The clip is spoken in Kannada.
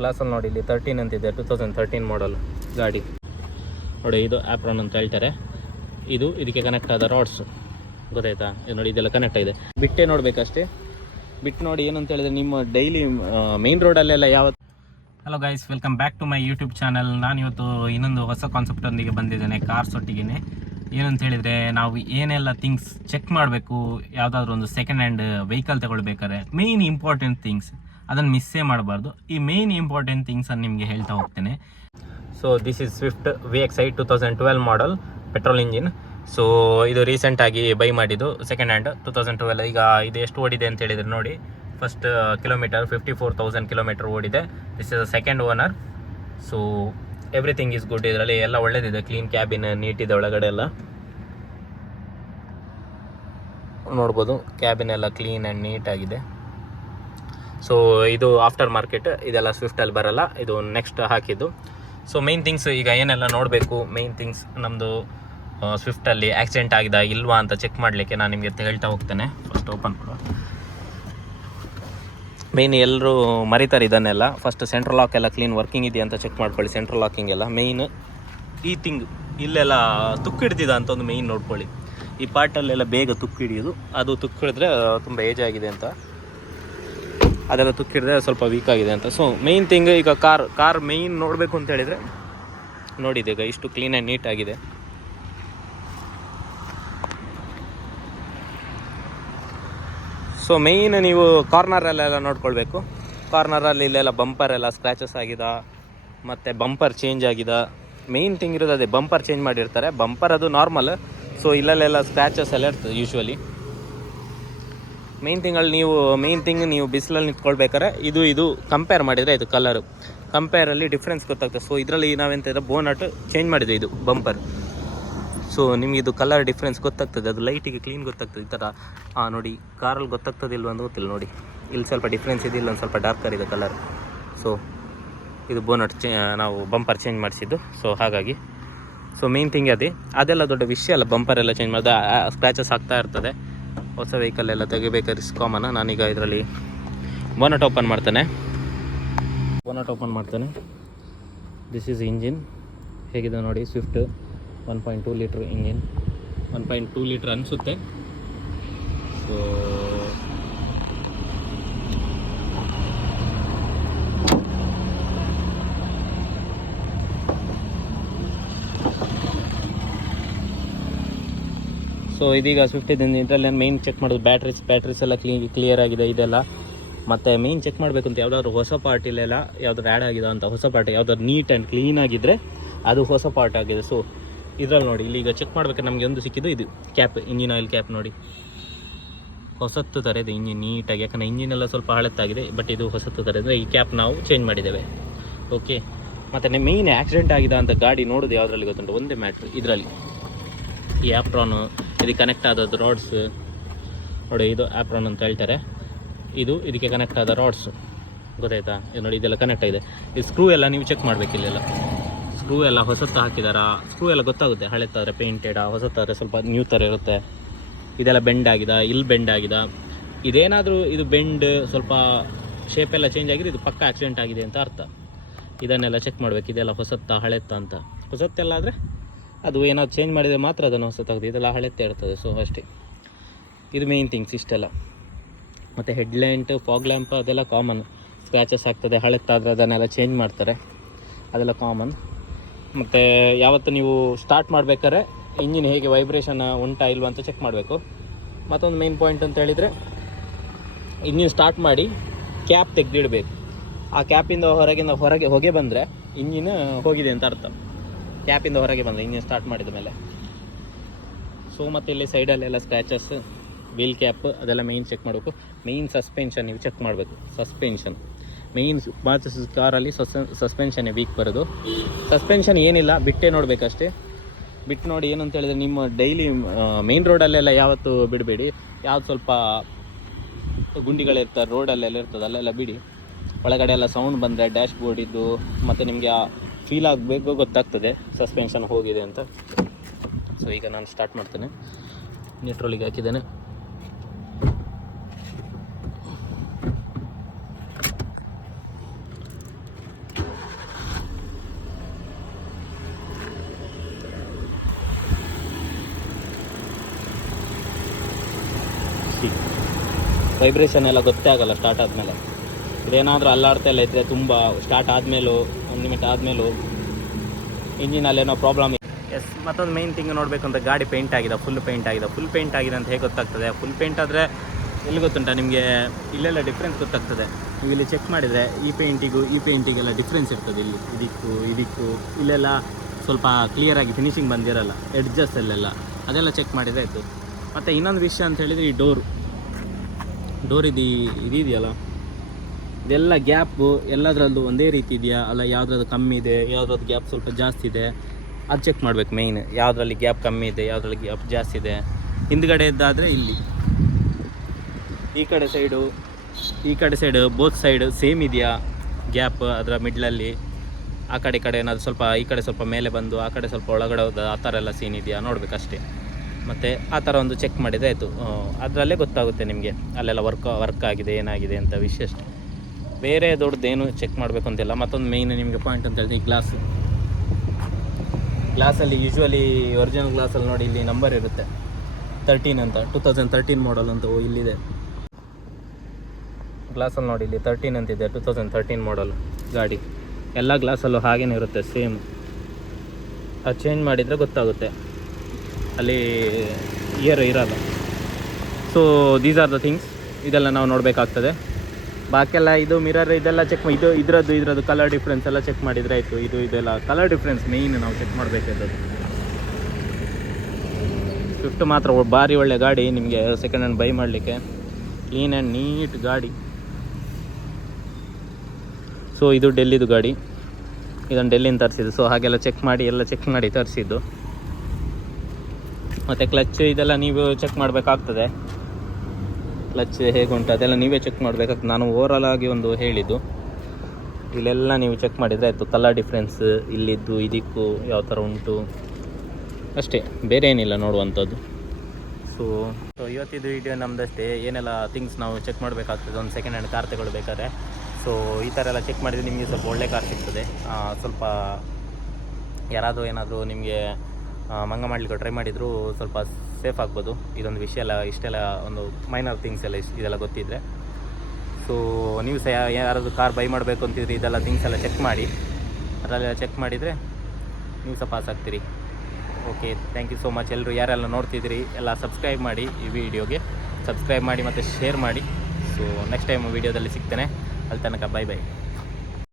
ಗ್ಲಾಸಲ್ಲಿ ನೋಡಿ, ಇಲ್ಲಿ ತರ್ಟೀನ್ ಅಂತಿದೆ ಟೂ ತೌಸಂಡ್ ತರ್ಟೀನ್ ಮಾಡಲ್ ಗಾಡಿ. ನೋಡಿ, ಇದು ಆ್ಯಪ್ರಾನ್ ಅಂತ ಹೇಳ್ತಾರೆ. ಇದು ಇದಕ್ಕೆ ಕನೆಕ್ಟ್ ಆದ ರಾಡ್ಸು ಗೊತ್ತಾಯ್ತಾ? ಇದು ನೋಡಿ, ಇದೆಲ್ಲ ಕನೆಕ್ಟ್ ಆಗಿದೆ. ಬಿಟ್ಟೆ ನೋಡಬೇಕಷ್ಟೇ. ಬಿಟ್ಟು ನೋಡಿ ಏನಂತ ಹೇಳಿದ್ರೆ ನಿಮ್ಮ ಡೈಲಿ ಮೇನ್ ರೋಡಲ್ಲೆಲ್ಲ ಯಾವ hello guys welcome back to my YouTube channel ನಾನು ಇವತ್ತು ಇನ್ನೊಂದು ಹೊಸ ಕಾನ್ಸೆಪ್ಟೊಂದಿಗೆ ಬಂದಿದ್ದೇನೆ ಕಾರ್ಸ್ ಒಟ್ಟಿಗೆ ಏನಂತ ಹೇಳಿದರೆ, ನಾವು ಏನೆಲ್ಲ ಥಿಂಗ್ಸ್ ಚೆಕ್ ಮಾಡಬೇಕು, ಯಾವುದಾದ್ರೂ ಒಂದು ಸೆಕೆಂಡ್ ಹ್ಯಾಂಡ್ ವೆಹಿಕಲ್ ತಗೊಳ್ಬೇಕಾದ್ರೆ ಮೇಯ್ನ್ ಇಂಪಾರ್ಟೆಂಟ್ ಥಿಂಗ್ಸ್ ಅದನ್ನು ಮಿಸ್ಸೇ ಮಾಡಬಾರ್ದು. ಈ ಮೇನ್ ಇಂಪಾರ್ಟೆಂಟ್ ಥಿಂಗ್ಸನ್ನು ನಿಮಗೆ ಹೇಳ್ತಾ ಹೋಗ್ತೇನೆ. So this is Swift V X I two thousand twelve model petrol engine so ಇದು ರೀಸೆಂಟಾಗಿ ಬೈ ಮಾಡಿದ್ದು second hand two thousand twelve ಈಗ ಇದು ಎಷ್ಟು ಓಡಿದೆ ಅಂತ ಹೇಳಿದ್ರೆ ನೋಡಿ first kilometre fifty four thousand kilometre ಓಡಿದೆ. This is second owner so everything is good ಇದರಲ್ಲಿ ಎಲ್ಲ ಒಳ್ಳೇದಿದೆ. ಕ್ಲೀನ್ ಕ್ಯಾಬಿನ್ ನೀಟ್ ಇದೆ ಒಳಗಡೆ ಎಲ್ಲ. ನೋಡ್ಬೋದು ಕ್ಯಾಬಿನ್ ಎಲ್ಲ ಕ್ಲೀನ್ ಆ್ಯಂಡ್ ನೀಟ್ ಆಗಿದೆ. ಸೊ ಇದು ಆಫ್ಟರ್ ಮಾರ್ಕೆಟ್ ಇದೆಲ್ಲ ಸ್ವಿಫ್ಟಲ್ಲಿ ಬರಲ್ಲ. ಇದು ನೆಕ್ಸ್ಟ್ ಹಾಕಿದ್ದು. ಸೊ ಮೇನ್ ಥಿಂಗ್ಸ್ ಈಗ ಏನೆಲ್ಲ ನೋಡಬೇಕು? ಮೇನ್ ಥಿಂಗ್ಸ್ ನಮ್ಮದು ಸ್ವಿಫ್ಟಲ್ಲಿ ಆಕ್ಸಿಡೆಂಟ್ ಆಗಿದೆ ಇಲ್ವಾ ಅಂತ ಚೆಕ್ ಮಾಡಲಿಕ್ಕೆ ನಾನು ನಿಮಗೆ ಹೇಳ್ತಾ ಹೋಗ್ತೇನೆ. ಫಸ್ಟ್ ಓಪನ್ ಕೊಡುವ ಮೇಯ್ನ್ ಎಲ್ಲರೂ ಮರಿತಾರೆ ಇದನ್ನೆಲ್ಲ. ಫಸ್ಟ್ ಸೆಂಟ್ರಲ್ ಲಾಕ್ ಎಲ್ಲ ಕ್ಲೀನ್ ವರ್ಕಿಂಗ್ ಇದೆಯಾ ಅಂತ ಚೆಕ್ ಮಾಡ್ಕೊಳ್ಳಿ. ಸೆಂಟ್ರಲ್ ಲಾಕಿಂಗ್ ಎಲ್ಲ. ಮೇಯ್ನ್ ಈ ಥಿಂಗ್ ಇಲ್ಲೆಲ್ಲ ತುಕ್ಕು ಹಿಡ್ದಿದ ಅಂತ ಒಂದು ಮೇಯ್ನ್ ನೋಡ್ಕೊಳ್ಳಿ. ಈ ಪಾರ್ಟಲ್ಲೆಲ್ಲ ಬೇಗ ತುಕ್ಕಿಡಿಯೋದು ಅದು ತುಕ್ಕಿಡಿದ್ರೆ ತುಂಬ ಏಜ್ ಆಗಿದೆ ಅಂತ. ಅದೆಲ್ಲ ತುಕ್ಕಿಡಿದ್ರೆ ಸ್ವಲ್ಪ ವೀಕ್ ಆಗಿದೆ ಅಂತ. ಸೊ ಮೇಯ್ನ್ ಥಿಂಗ್ ಈಗ ಕಾರ್ ಕಾರ್ ಮೇಯ್ನ್ ನೋಡಬೇಕು ಅಂತ ಹೇಳಿದರೆ ನೋಡಿದೆ ಈಗ ಇಷ್ಟು ಕ್ಲೀನ್ ಆ್ಯಂಡ್ ನೀಟ್ ಆಗಿದೆ. ಸೊ ಮೇಯ್ನ್ ನೀವು ಕಾರ್ನರಲ್ಲೆಲ್ಲ ನೋಡ್ಕೊಳ್ಬೇಕು. ಕಾರ್ನರಲ್ಲಿ ಇಲ್ಲೆಲ್ಲ ಬಂಪರ್ ಎಲ್ಲ ಸ್ಕ್ರ್ಯಾಚಸ್ ಆಗಿದ, ಮತ್ತು ಬಂಪರ್ ಚೇಂಜ್ ಆಗಿದೆ. ಮೇಯ್ನ್ ಥಿಂಗ್ ಇರೋದು ಅದೇ ಬಂಪರ್ ಚೇಂಜ್ ಮಾಡಿರ್ತಾರೆ. ಬಂಪರ್ ಅದು ನಾರ್ಮಲ್ ಸೊ ಇಲ್ಲಲ್ಲೆಲ್ಲ ಸ್ಕ್ರ್ಯಾಚಸ್ ಎಲ್ಲ ಇರ್ತದೆ ಯೂಶ್ವಲಿ ಮೇನ್ ತಿಂಗಳು ನೀವು ಮೇನ್ ಥಿಂಗ್ ನೀವು ಬಿಸಿಲಲ್ಲಿ ನಿಂತ್ಕೊಳ್ಬೇಕಾರೆ ಇದು ಇದು ಕಂಪೇರ್ ಮಾಡಿದರೆ ಇದು ಕಲರು ಕಂಪೇರಲ್ಲಿ ಡಿಫ್ರೆನ್ಸ್ ಗೊತ್ತಾಗ್ತದೆ. ಸೊ ಇದರಲ್ಲಿ ನಾವೆಂತ ಬೋನಟ್ ಚೇಂಜ್ ಮಾಡಿದ್ವಿ ಇದು ಬಂಪರ್ ಸೊ ನಿಮಗೆ ಇದು ಕಲರ್ ಡಿಫ್ರೆನ್ಸ್ ಗೊತ್ತಾಗ್ತದೆ. ಅದು ಲೈಟಿಗೆ ಕ್ಲೀನ್ ಗೊತ್ತಾಗ್ತದೆ. ಈ ಥರ ನೋಡಿ ಕಾರಲ್ಲಿ ಗೊತ್ತಾಗ್ತದೆ ಅಂತ ಗೊತ್ತಿಲ್ಲ ನೋಡಿ. ಇಲ್ಲಿ ಸ್ವಲ್ಪ ಡಿಫ್ರೆನ್ಸ್ ಇದೆ, ಇಲ್ಲೊಂದು ಸ್ವಲ್ಪ ಡಾರ್ಕರ್ ಇದೆ ಕಲರ್ ಸೊ ಇದು ಬೋನಟ್ ಚೇ ನಾವು ಬಂಪರ್ ಚೇಂಜ್ ಮಾಡಿಸಿದ್ದು. ಸೊ ಹಾಗಾಗಿ ಸೊ ಮೇನ್ ಥಿಂಗ್ ಅದೇ. ಅದೆಲ್ಲ ದೊಡ್ಡ ವಿಷಯ ಅಲ್ಲ ಬಂಪರ್ ಎಲ್ಲ ಚೇಂಜ್ ಮಾಡೋದು. ಸ್ಕ್ರ್ಯಾಚಸ್ ಆಗ್ತಾ ಇರ್ತದೆ. ಹೊಸ ವೆಹಿಕಲ್ ಎಲ್ಲ ತೆಗಿಬೇಕಾದ್ರೆ ಕಾಮನ್ ನಾನೀಗ ಇದರಲ್ಲಿ ಬೋನಟ್ ಓಪನ್ ಮಾಡ್ತೇನೆ. ಬೋನಟ್ ಓಪನ್ ಮಾಡ್ತೇನೆ. ದಿಸ್ ಈಸ್ ಇಂಜಿನ್ ಹೇಗಿದೆ ನೋಡಿ Swift one point two litre engine one point two litre ಅನಿಸುತ್ತೆ. ಸೊ ಸೊ ಇದೀಗ ಸ್ವಿಫ್ಟ್ ದಿನ ಇದರಲ್ಲಿ ಮೈನ್ ಚೆಕ್ ಮಾಡೋದು ಬ್ಯಾಟ್ರೀಸ್ ಬ್ಯಾಟ್ರೀಸ್ ಎಲ್ಲ ಕ್ಲೀನ್ ಕ್ಲಿಯರ್ ಆಗಿದೆ ಇದೆಲ್ಲ. ಮತ್ತು ಮೈನ್ ಚೆಕ್ ಮಾಡಬೇಕು ಅಂತ ಯಾವುದಾದ್ರು ಹೊಸ ಪಾರ್ಟಿಲೆಲ್ಲ ಯಾವ್ದಾದ್ರು ಆ್ಯಡ್ ಆಗಿದೆ ಅಂತ, ಹೊಸ ಪಾರ್ಟ್ ಯಾವುದಾದ್ರು ನೀಟ್ ಆ್ಯಂಡ್ ಕ್ಲೀನ್ ಆಗಿದ್ದರೆ ಅದು ಹೊಸ ಪಾರ್ಟ್ ಆಗಿದೆ. ಸೊ ಇದರಲ್ಲಿ ನೋಡಿ, ಇಲ್ಲಿ ಈಗ ಚೆಕ್ ಮಾಡ್ಬೇಕಾದ್ರೆ ನಮಗೆ ಒಂದು ಸಿಕ್ಕಿದ್ದು ಇದು ಕ್ಯಾಪ್ ಇಂಜಿನ್ ಆಯಿಲ್ ಕ್ಯಾಪ್ ನೋಡಿ. ಹೊಸತ್ತು ಥರ ಇದೆ ಇಂಜಿನ್ ನೀಟಾಗಿ ಯಾಕಂದರೆ ಇಂಜಿನ್ ಎಲ್ಲ ಸ್ವಲ್ಪ ಹಳತ್ತಾಗಿದೆ ಬಟ್ ಇದು ಹೊಸತ್ತು ಥರ ಇದೆ ಈ ಕ್ಯಾಪ್ ನಾವು ಚೇಂಜ್ ಮಾಡಿದ್ದೇವೆ. ಓಕೆ ಮತ್ತು ಮೇಯ್ನ್ ಆಕ್ಸಿಡೆಂಟ್ ಆಗಿದೆ ಅಂತ ಗಾಡಿ ನೋಡೋದು ಯಾವುದ್ರಲ್ಲಿ ಗೊತ್ತುಂಟು? ಒಂದೇ ಮ್ಯಾಟ್ರ್ ಇದರಲ್ಲಿ. ಈ ಆ್ಯಪ್ರಾನು ಇದಕ್ಕೆ ಕನೆಕ್ಟ್ ಆದದ್ದು ರಾಡ್ಸ್ ನೋಡಿ, ಇದು ಆ್ಯಪ್ರಾನ್ ಅಂತ ಹೇಳ್ತಾರೆ. ಇದು ಇದಕ್ಕೆ ಕನೆಕ್ಟ್ ಆದ ರಾಡ್ಸ್ ಗೊತ್ತಾಯ್ತಾ? ಇದು ನೋಡಿ, ಇದೆಲ್ಲ ಕನೆಕ್ಟ್ ಆಗಿದೆ. ಈ ಸ್ಕ್ರೂ ಎಲ್ಲ ನೀವು ಚೆಕ್ ಮಾಡಬೇಕು ಇಲ್ಲೆಲ್ಲ. ಸ್ಕ್ರೂ ಎಲ್ಲ ಹೊಸತ್ತು ಹಾಕಿದಾರಾ? ಸ್ಕ್ರೂ ಎಲ್ಲ ಗೊತ್ತಾಗುತ್ತೆ. ಹಳೆತ್ತಾದರೆ ಪೇಂಟೆಡಾ ಹೊಸತ್ತಾದ್ರೆ ಸ್ವಲ್ಪ ನ್ಯೂ ಥರ ಇರುತ್ತೆ. ಇದೆಲ್ಲ ಬೆಂಡ್ ಆಗಿದೆ? ಇಲ್ಲಿ ಬೆಂಡ್ ಆಗಿದೆ? ಇದೇನಾದರೂ ಇದು ಬೆಂಡ್ ಸ್ವಲ್ಪ ಶೇಪೆಲ್ಲ ಚೇಂಜ್ ಆಗಿದೆ ಇದು ಪಕ್ಕ ಆಕ್ಸಿಡೆಂಟ್ ಆಗಿದೆ ಅಂತ ಅರ್ಥ. ಇದನ್ನೆಲ್ಲ ಚೆಕ್ ಮಾಡಬೇಕು. ಇದೆಲ್ಲ ಹೊಸತ್ತ, ಹಳೆತ್ತ ಅಂತ. ಹೊಸತ್ತೆಲ್ಲ ಆದರೆ ಅದು ಏನಾದ್ರು ಚೇಂಜ್ ಮಾಡಿದರೆ ಮಾತ್ರ ಅದನ್ನು ಹೊಸ ತೆಗೆದು ಇದೆಲ್ಲ ಹಳೆತ್ತೆ ಇರ್ತದೆ ಸೊ ಅಷ್ಟೇ. ಇದು ಮೇಯ್ನ್ ಥಿಂಗ್ಸ್ ಇಷ್ಟೆಲ್ಲ. ಮತ್ತು ಹೆಡ್ಲೈಂಟ್ ಫಾಗ್ ಲ್ಯಾಂಪ್ ಅದೆಲ್ಲ ಕಾಮನ್ ಸ್ಕ್ರ್ಯಾಚಸ್ ಆಗ್ತದೆ ಹಳೆತ್ತಾದರೆ ಅದನ್ನೆಲ್ಲ ಚೇಂಜ್ ಮಾಡ್ತಾರೆ. ಅದೆಲ್ಲ ಕಾಮನ್ ಮತ್ತು ಯಾವತ್ತು ನೀವು ಸ್ಟಾರ್ಟ್ ಮಾಡಬೇಕಾದ್ರೆ ಇಂಜಿನ್ ಹೇಗೆ ವೈಬ್ರೇಷನ್ ಉಂಟಾ ಇಲ್ವಾ ಅಂತ ಚೆಕ್ ಮಾಡಬೇಕು. ಮತ್ತೊಂದು ಮೇನ್ ಪಾಯಿಂಟ್ ಅಂತ ಹೇಳಿದರೆ ಇಂಜಿನ್ ಸ್ಟಾರ್ಟ್ ಮಾಡಿ ಕ್ಯಾಪ್ ತೆಗೆದಿಡಬೇಕು. ಆ ಕ್ಯಾಪಿಂದ ಹೊರಗಿಂದ ಹೊರಗೆ, ಹೊಗೆ ಬಂದರೆ ಇಂಜಿನ್ ಹೋಗಿದೆ ಅಂತ ಅರ್ಥ. ಕ್ಯಾಪಿಂದ ಹೊರಗೆ ಬಂದ ಇಂಜಿನ್ ಸ್ಟಾರ್ಟ್ ಮಾಡಿದ ಮೇಲೆ. ಸೊ ಮತ್ತು ಇಲ್ಲಿ ಸೈಡಲ್ಲೆಲ್ಲ ಸ್ಕ್ರ್ಯಾಚಸ್ ವೀಲ್ ಕ್ಯಾಪ್ ಅದೆಲ್ಲ ಮೇಯ್ನ್ ಚೆಕ್ ಮಾಡಬೇಕು. ಮೇಯ್ನ್ ಸಸ್ಪೆನ್ಷನ್ ನೀವು ಚೆಕ್ ಮಾಡಬೇಕು. ಸಸ್ಪೆನ್ಷನ್ ಮೇಯ್ನ್ ಮಾರುತಿ ಕಾರಲ್ಲಿ ಸಸ್ ಸಸ್ಪೆನ್ಷನ್ನೇ ವೀಕ್ ಬರೋದು. ಸಸ್ಪೆನ್ಷನ್ ಏನಿಲ್ಲ, ಬಿಟ್ಟೆ ನೋಡಬೇಕಷ್ಟೇ. ಬಿಟ್ಟು ನೋಡಿ ಏನು ಅಂತ ಹೇಳಿದ್ರೆ, ನಿಮ್ಮ ಡೈಲಿ ಮೇಯ್ನ್ ರೋಡಲ್ಲೆಲ್ಲ ಯಾವತ್ತು ಬಿಡಬೇಡಿ. ಯಾವ್ದು ಸ್ವಲ್ಪ ಗುಂಡಿಗಳಿರ್ತಾರೆ ರೋಡಲ್ಲೆಲ್ಲ ಇರ್ತದೆ, ಅಲ್ಲೆಲ್ಲ ಬಿಡಿ. ಒಳಗಡೆ ಎಲ್ಲ ಸೌಂಡ್ ಬಂದರೆ ಡ್ಯಾಶ್ ಬೋರ್ಡ್ ಇದ್ದು, ಮತ್ತು ನಿಮಗೆ ಫೀಲ್ ಆಗಬೇಕು ಗೊತ್ತಾಗ್ತದೆ ಸಸ್ಪೆನ್ಷನ್ ಹೋಗಿದೆ ಅಂತ. ಸೊ ಈಗ ನಾನು ಸ್ಟಾರ್ಟ್ ಮಾಡ್ತೇನೆ. ನೆಟ್ರೋಲಿಗೆ ಹಾಕಿದ್ದೇನೆ. ವೈಬ್ರೇಷನ್ ಎಲ್ಲ ಗೊತ್ತೇ ಆಗಲ್ಲ ಸ್ಟಾರ್ಟ್ ಆದಮೇಲೆ. ಇದೇನಾದರೂ ಅಲ್ಲಾಡ್ತಾ ಇಲ್ಲ ಇದ್ದರೆ ತುಂಬ ಸ್ಟಾರ್ಟ್ ಆದಮೇಲೂ, ಒಂದು ನಿಮಿಟ್ ಆದಮೇಲೂ ಇಂಜಿನಲ್ಲೇನೋ ಪ್ರಾಬ್ಲಮ್ ಎಸ್ ಮತ್ತೊಂದು ಮೇನ್ ಥಿಂಗ್ ನೋಡಬೇಕು ಅಂತ ಗಾಡಿ ಪೇಂಟ್ ಆಗಿದೆ ಫುಲ್ ಪೇಂಟ್ ಆಗಿದೆ. ಫುಲ್ ಪೇಂಟ್ ಆಗಿದೆ ಅಂತ ಹೇಗೆ ಗೊತ್ತಾಗ್ತದೆ? ಫುಲ್ ಪೇಂಟ್ ಆದರೆ ಎಲ್ಲಿ ಗೊತ್ತುಂಟ ನಿಮಗೆ? ಇಲ್ಲೆಲ್ಲ ಡಿಫ್ರೆನ್ಸ್ ಗೊತ್ತಾಗ್ತದೆ. ನೀವು ಇಲ್ಲಿ ಚೆಕ್ ಮಾಡಿದರೆ ಈ ಪೇಂಟಿಗೂ ಈ ಪೇಂಟಿಗೆಲ್ಲ ಡಿಫ್ರೆನ್ಸ್ ಇರ್ತದೆ ಇಲ್ಲಿ. ಇದಕ್ಕೂ ಇದಕ್ಕೂ. ಇಲ್ಲೆಲ್ಲ ಸ್ವಲ್ಪ ಕ್ಲಿಯರಾಗಿ ಫಿನಿಶಿಂಗ್ ಬಂದಿರಲ್ಲ ಎಡ್ಜಸ್ ಅಲ್ಲೆಲ್ಲ. ಅದೆಲ್ಲ ಚೆಕ್ ಮಾಡಿದರೆ ಆಯಿತು. ಮತ್ತು ಇನ್ನೊಂದು ವಿಷಯ ಅಂತ ಹೇಳಿದರೆ ಈ ಡೋರು ಡೋರ್ ಇದು ಇದೆಯಲ್ಲ? ಇದೆಲ್ಲ ಗ್ಯಾಪು ಎಲ್ಲದರಲ್ಲೂ ಒಂದೇ ರೀತಿ ಇದೆಯಾ? ಅಲ್ಲ, ಯಾವುದ್ರದ್ದು ಕಮ್ಮಿ ಇದೆ, ಯಾವುದ್ರದ್ದು ಗ್ಯಾಪ್ ಸ್ವಲ್ಪ ಜಾಸ್ತಿ ಇದೆ? ಅದು ಚೆಕ್ ಮಾಡಬೇಕು ಮೇಯ್ನ್ ಯಾವುದ್ರಲ್ಲಿ ಗ್ಯಾಪ್ ಕಮ್ಮಿ ಇದೆ, ಯಾವುದ್ರಲ್ಲಿ ಗ್ಯಾಪ್ ಜಾಸ್ತಿ ಇದೆ? ಹಿಂದ್ಗಡೆ ಇದ್ದಾದರೆ ಇಲ್ಲಿ. ಈ ಕಡೆ ಸೈಡು ಈ ಕಡೆ ಸೈಡು ಬೋತ್ ಸೈಡು ಸೇಮ್ ಇದೆಯಾ? ಗ್ಯಾಪ್ ಅದರ ಮಿಡ್ಲಲ್ಲಿ ಆ ಕಡೆ ಕಡೆ ಏನಾದರೂ ಸ್ವಲ್ಪ, ಈ ಕಡೆ ಸ್ವಲ್ಪ ಮೇಲೆ ಬಂದು, ಆ ಕಡೆ ಸ್ವಲ್ಪ ಒಳಗಡೆ ಹೋದ, ಆ ಥರ ಎಲ್ಲ ಸೀನ್ ಇದೆಯಾ? ನೋಡಬೇಕಷ್ಟೇ. ಮತ್ತು ಆ ಥರ ಒಂದು ಚೆಕ್ ಮಾಡಿದರೆ ಆಯಿತು. ಅದರಲ್ಲೇ ಗೊತ್ತಾಗುತ್ತೆ ನಿಮಗೆ. ಅಲ್ಲೆಲ್ಲ ವರ್ಕ್ ವರ್ಕ್ ಆಗಿದೆ, ಏನಾಗಿದೆ ಅಂತ ಅಷ್ಟೇ ಬೇರೆ ದೊಡ್ಡದೇನು ಚೆಕ್ ಮಾಡಬೇಕು ಅಂತಿಲ್ಲ ಮತ್ತೊಂದು ಮೇಯ್ನ್ ನಿಮಗೆ ಪಾಯಿಂಟ್ ಅಂತ ಹೇಳಿದ್ರೆ ಈ ಗ್ಲಾಸ್ ಗ್ಲಾಸಲ್ಲಿ ಯೂಶ್ವಲಿ ಒರಿಜಿನಲ್ ಗ್ಲಾಸಲ್ಲಿ ನೋಡಿ ಇಲ್ಲಿ ನಂಬರ್ ಇರುತ್ತೆ. ತರ್ಟೀನ್ ಅಂತ ಟೂ ತೌಸಂಡ್ ತರ್ಟೀನ್ ಮಾಡಲ್ ಅಂತ ಇಲ್ಲಿದೆ. ಗ್ಲಾಸಲ್ಲಿ ನೋಡಿ ಇಲ್ಲಿ ತರ್ಟೀನ್ ಅಂತಿದೆ ಟೂ ತೌಸಂಡ್ ತರ್ಟೀನ್ ಮಾಡಲ್ ಗಾಡಿ. ಎಲ್ಲ ಗ್ಲಾಸಲ್ಲೂ ಹಾಗೇ ಇರುತ್ತೆ ಸೇಮ್ ಅದು ಚೇಂಜ್ ಮಾಡಿದರೆ ಗೊತ್ತಾಗುತ್ತೆ. ಅಲ್ಲಿ ಇಯರ್ ಇರಲ್ಲ. So these are the things ಇದೆಲ್ಲ ನಾವು ನೋಡಬೇಕಾಗ್ತದೆ. ಬಾಕಿಯೆಲ್ಲ ಇದು ಮಿರರ್ ಇದೆಲ್ಲ ಚೆಕ್ ಇದು ಇದರದ್ದು ಇದರದ್ದು ಕಲರ್ ಡಿಫ್ರೆನ್ಸ್ ಎಲ್ಲ ಚೆಕ್ ಮಾಡಿದರೆ ಆಯಿತು. ಇದು, ಇದೆಲ್ಲ ಕಲರ್ ಡಿಫ್ರೆನ್ಸ್ ಮೇಯ್ನ್ ನಾವು ಚೆಕ್ ಮಾಡಬೇಕಾದದ್ದು ಸ್ವಿಫ್ಟ್ ಮಾತ್ರ ಭಾರಿ ಒಳ್ಳೆ ಗಾಡಿ, ನಿಮಗೆ ಸೆಕೆಂಡ್ ಹ್ಯಾಂಡ್ ಬೈ ಮಾಡಲಿಕ್ಕೆ. ಕ್ಲೀನ್ ಆ್ಯಂಡ್ ನೀಟ್ ಗಾಡಿ. ಸೊ ಇದು ಡೆಲ್ಲಿದು ಗಾಡಿ. ಇದನ್ನು ಡೆಲ್ಲಿಂದ ತರಿಸಿದ್ದು. ಸೊ ಹಾಗೆಲ್ಲ ಚೆಕ್ ಮಾಡಿ, ಎಲ್ಲ ಚೆಕ್ ಮಾಡಿ ತರಿಸಿದ್ದು. ಮತ್ತು ಕ್ಲಚ್ ಇದೆಲ್ಲ ನೀವು ಚೆಕ್ ಮಾಡಬೇಕಾಗ್ತದೆ. ಕ್ಲಚ್ ಹೇಗುಂಟು ಅದೆಲ್ಲ ನೀವೇ ಚೆಕ್ ಮಾಡಬೇಕಾಗ್ತದೆ ನಾನು ಓವರಾಲ್ ಆಗಿ ಒಂದು ಹೇಳಿದ್ದು. ಇಲ್ಲೆಲ್ಲ ನೀವು ಚೆಕ್ ಮಾಡಿದರೆ ಆಯಿತು. ಕಲರ್ ಡಿಫ್ರೆನ್ಸ್ ಇಲ್ಲಿದ್ದು, ಇದಕ್ಕೂ ಯಾವ ಥರ ಉಂಟು. ಅಷ್ಟೇ, ಬೇರೆ ಏನಿಲ್ಲ ನೋಡುವಂಥದ್ದು. ಸೊ ಸೊ ಇವತ್ತಿದ್ದು ವಿಡಿಯೋ ನಮ್ದಷ್ಟೇ. ಏನೆಲ್ಲ ಥಿಂಗ್ಸ್ ನಾವು ಚೆಕ್ ಮಾಡಬೇಕಾಗ್ತದೆ? ಒಂದು ಸೆಕೆಂಡ್ ಹ್ಯಾಂಡ್ ಕಾರ್ ತಗೊಳ್ಬೇಕಾದ್ರೆ. ಸೊ ಈ ಥರ ಎಲ್ಲ ಚೆಕ್ ಮಾಡಿದರೆ ನಿಮಗೆ ಸ್ವಲ್ಪ ಒಳ್ಳೆ ಕಾರ್ ಸಿಗ್ತದೆ. ಸ್ವಲ್ಪ ಯಾರಾದರೂ ಏನಾದರೂ ನಿಮಗೆ ಮಂಗ ಮಾಡಲಿಕ್ಕೆ ಟ್ರೈ ಮಾಡಿದರೂ, ಸ್ವಲ್ಪ ಸೇಫ್ ಆಗ್ಬೋದು. ಇದೊಂದು ವಿಷಯ ಎಲ್ಲ ಇಷ್ಟೆಲ್ಲ ಒಂದು ಮೈನರ್ ಥಿಂಗ್ಸ್ ಎಲ್ಲ ಇಷ್ಟು ಇದೆಲ್ಲ ಗೊತ್ತಿದ್ದರೆ ಸೊ ನೀವು ಸಹ ಯಾರಾದರೂ ಕಾರ್ ಬೈ ಮಾಡಬೇಕು ಅಂತಿದ್ರೆ ಇದೆಲ್ಲ ಥಿಂಗ್ಸ್ ಎಲ್ಲ ಚೆಕ್ ಮಾಡಿ. ಅದರಲ್ಲೆಲ್ಲ ಚೆಕ್ ಮಾಡಿದರೆ ನೀವು ಸಹ pass ಆಗ್ತೀರಿ. Okay thank you so much ಎಲ್ಲರೂ ಯಾರೆಲ್ಲ ನೋಡ್ತಿದ್ದೀರಿ, ಎಲ್ಲ ಸಬ್ಸ್ಕ್ರೈಬ್ ಮಾಡಿ ಈ ವಿಡಿಯೋಗೆ ಸಬ್ಸ್ಕ್ರೈಬ್ ಮಾಡಿ ಮತ್ತು ಶೇರ್ ಮಾಡಿ. ಸೊ ನೆಕ್ಸ್ಟ್ ಟೈಮ್ ವೀಡಿಯೋದಲ್ಲಿ ಸಿಗ್ತೇನೆ. ಅಲ್ಲಿ ತನಕ ಬೈ ಬೈ